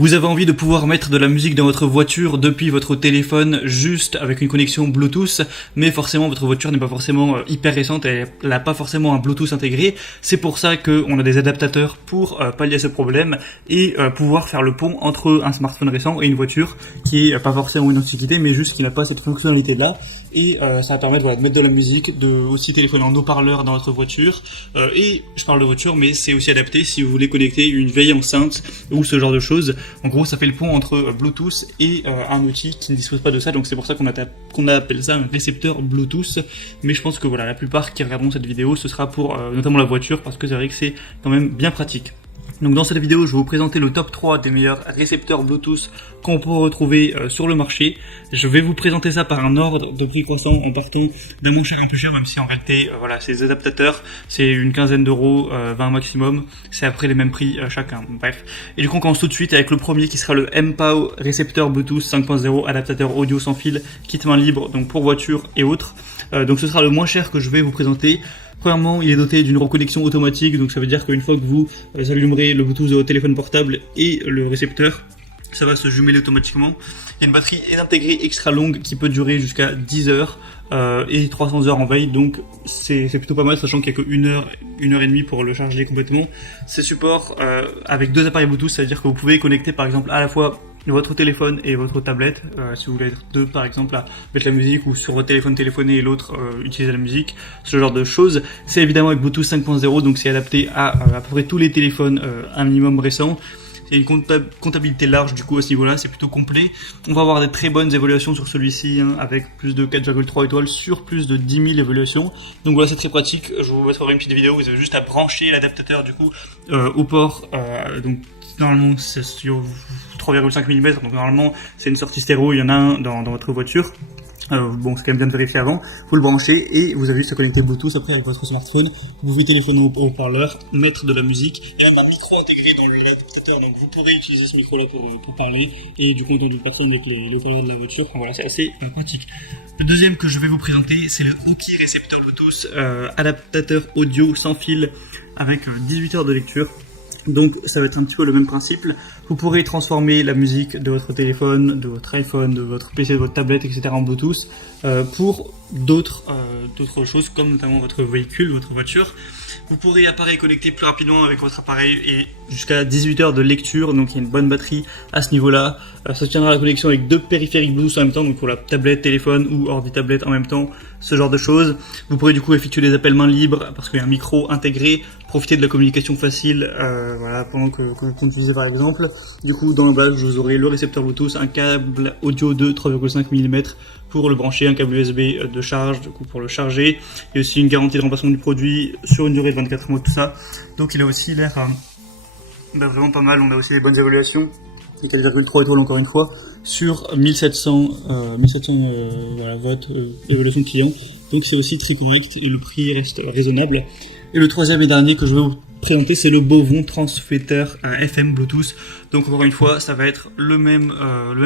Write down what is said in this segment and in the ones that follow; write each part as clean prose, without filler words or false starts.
Vous avez envie de pouvoir mettre de la musique dans votre voiture depuis votre téléphone juste avec une connexion Bluetooth, mais forcément votre voiture n'est pas forcément hyper récente, elle n'a pas forcément un Bluetooth intégré. C'est pour ça qu'on a des adaptateurs pour pallier à ce problème et pouvoir faire le pont entre un smartphone récent et une voiture qui est pas forcément une antiquité, mais juste qui n'a pas cette fonctionnalité là. Et ça va permettre de mettre de la musique, de aussi téléphoner en haut-parleur dans votre voiture. Et je parle de voiture, mais c'est aussi adapté si vous voulez connecter une vieille enceinte ou ce genre de choses. En gros, ça fait le pont entre Bluetooth et un outil qui ne dispose pas de ça, donc c'est pour ça qu'on appelle ça un récepteur Bluetooth. Mais je pense que voilà, la plupart qui regarderont cette vidéo, ce sera pour notamment la voiture, parce que c'est vrai que c'est quand même bien pratique. Donc dans cette vidéo, je vais vous présenter le top 3 des meilleurs récepteurs Bluetooth qu'on peut retrouver sur le marché. Je vais vous présenter ça par un ordre de prix croissant en partant d'un moins cher un peu cher, même si en réalité, voilà, ces adaptateurs, c'est une quinzaine d'euros, 20 maximum. C'est après les mêmes prix chacun, bref. Et du coup, on commence tout de suite avec le premier qui sera le mPOW récepteur Bluetooth 5.0 adaptateur audio sans fil, kit main libre, donc pour voiture et autres. Donc ce sera le moins cher que je vais vous présenter. Premièrement, il est doté d'une reconnexion automatique, donc ça veut dire qu'une fois que vous allumerez le Bluetooth de votre téléphone portable et le récepteur, ça va se jumeler automatiquement. Il y a une batterie intégrée extra longue qui peut durer jusqu'à 10 heures et 300 heures en veille, donc c'est plutôt pas mal, sachant qu'il n'y a que 1 heure et demie pour le charger complètement. C'est support avec 2 appareils Bluetooth, ça veut dire que vous pouvez connecter par exemple à la fois votre téléphone et votre tablette, si vous voulez être deux par exemple à mettre la musique, ou sur votre téléphone téléphoner et l'autre utiliser la musique, ce genre de choses. C'est évidemment avec Bluetooth 5.0, donc c'est adapté à peu près tous les téléphones un minimum récents. Il y a une comptabilité large du coup à ce niveau-là, c'est plutôt complet. On va avoir des très bonnes évaluations sur celui-ci, hein, avec plus de 4,3 étoiles sur plus de 10 000 évaluations. Donc voilà, c'est très pratique. Je vous mettrai une petite vidéo, vous avez juste à brancher l'adaptateur du coup au port. Donc normalement c'est sur 3,5 mm, donc normalement c'est une sortie stéréo, il y en a un dans votre voiture. Bon, c'est quand même bien de vérifier avant. Vous le branchez et vous avez juste à connecter Bluetooth après avec votre smartphone. Vous pouvez téléphoner au haut-parleur, mettre de la musique. Il y a un micro intégré dans l'adaptateur, donc vous pourrez utiliser ce micro-là pour parler et du coup entendre une personne avec les haut-parleurs de la voiture. Enfin, voilà, c'est assez pratique. Le deuxième que je vais vous présenter, c'est le Hooky récepteur Bluetooth adaptateur audio sans fil avec 18 heures de lecture. Donc ça va être un petit peu le même principe. Vous pourrez transformer la musique de votre téléphone, de votre iPhone, de votre PC, de votre tablette, etc. en Bluetooth pour d'autres choses, comme notamment votre véhicule, votre voiture. Vous pourrez appareil connecter plus rapidement avec votre appareil et jusqu'à 18 heures de lecture, donc il y a une bonne batterie à ce niveau-là. Ça tiendra la connexion avec 2 périphériques Bluetooth en même temps, donc pour la tablette, téléphone ou ordi-tablette en même temps, ce genre de choses. Vous pourrez du coup effectuer des appels main libre parce qu'il y a un micro intégré, profiter de la communication facile voilà, pendant que vous conduisez par exemple. Du coup, dans la base, vous aurez le récepteur Bluetooth, un câble audio de 3,5 mm pour le brancher, un câble USB de charge du coup pour le charger, et aussi une garantie de remplacement du produit sur une durée de 24 mois, tout ça. Donc il a aussi l'air vraiment pas mal. On a aussi des bonnes évaluations, 4,3 étoiles encore une fois, sur 1700 voilà, votes évaluation client. Donc c'est aussi très correct et le prix reste raisonnable. Et le troisième et dernier que je vais vous présenter, c'est le Bovon transfetteur à FM Bluetooth. Donc encore une fois, ça va être le même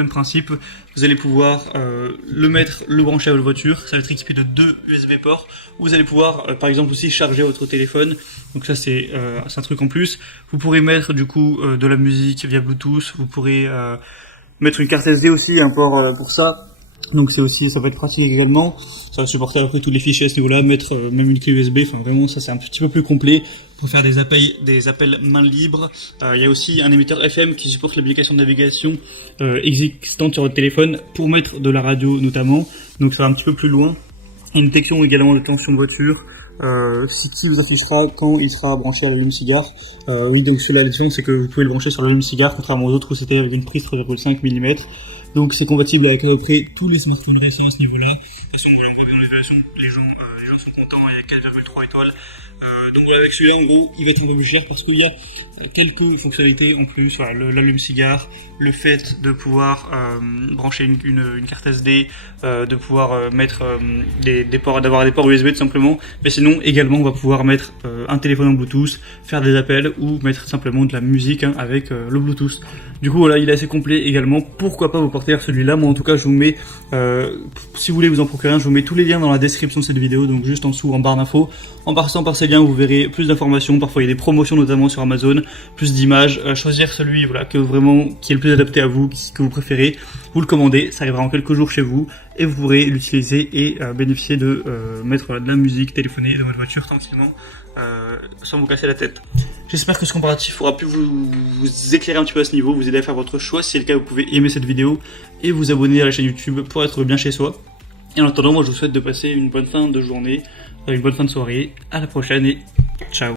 principe. Vous allez pouvoir le brancher à votre voiture. Ça va être équipé de 2 USB ports. Vous allez pouvoir par exemple aussi charger votre téléphone. Donc ça c'est un truc en plus. Vous pourrez mettre du coup de la musique via Bluetooth. Vous pourrez mettre une carte SD aussi, un port pour ça. Donc ça va être pratique également. Ça va supporter après tous les fichiers à ce niveau-là, mettre même une clé USB. Enfin vraiment, ça c'est un petit peu plus complet pour faire des appels main libre. Il y a aussi un émetteur FM qui supporte l'application de navigation existante sur votre téléphone pour mettre de la radio notamment. Donc ça va un petit peu plus loin. Il y a une détection également de tension de voiture. Qui vous affichera quand il sera branché à l'allume-cigare. Oui, donc c'est la leçon, c'est que vous pouvez le brancher sur l'allume-cigare, contrairement aux autres où c'était avec une prise 3,5 mm. Donc c'est compatible avec à peu près tous les smartphones récents à ce niveau-là. De toute façon, voilà, on voit bien l'évaluation, les gens sont contents, il y a 4,3 étoiles. Donc voilà, avec celui-là, en gros, il va être un peu plus cher parce qu'il y a quelques fonctionnalités en plus. Voilà, l'allume-cigare, le fait de pouvoir brancher une carte SD, de pouvoir mettre des ports, d'avoir des ports USB tout simplement. Mais sinon, également, on va pouvoir mettre un téléphone en Bluetooth, faire des appels ou mettre simplement de la musique avec le Bluetooth. Du coup voilà, il est assez complet également, pourquoi pas vous porter vers celui-là. Moi en tout cas je vous mets, si vous voulez vous en procurer un, je vous mets tous les liens dans la description de cette vidéo, donc juste en dessous en barre d'infos. En passant par ces liens vous verrez plus d'informations, parfois il y a des promotions notamment sur Amazon, plus d'images, choisir celui voilà, qui est le plus adapté à vous, que vous préférez, vous le commandez, ça arrivera en quelques jours chez vous et vous pourrez l'utiliser et bénéficier de mettre de la musique, téléphoner dans votre voiture tranquillement sans vous casser la tête. J'espère que ce comparatif aura pu vous éclairer un petit peu à ce niveau, vous aider à faire votre choix. Si c'est le cas, vous pouvez aimer cette vidéo et vous abonner à la chaîne YouTube pour être bien chez soi. Et en attendant, moi je vous souhaite de passer une bonne fin de journée, une bonne fin de soirée. À la prochaine et ciao.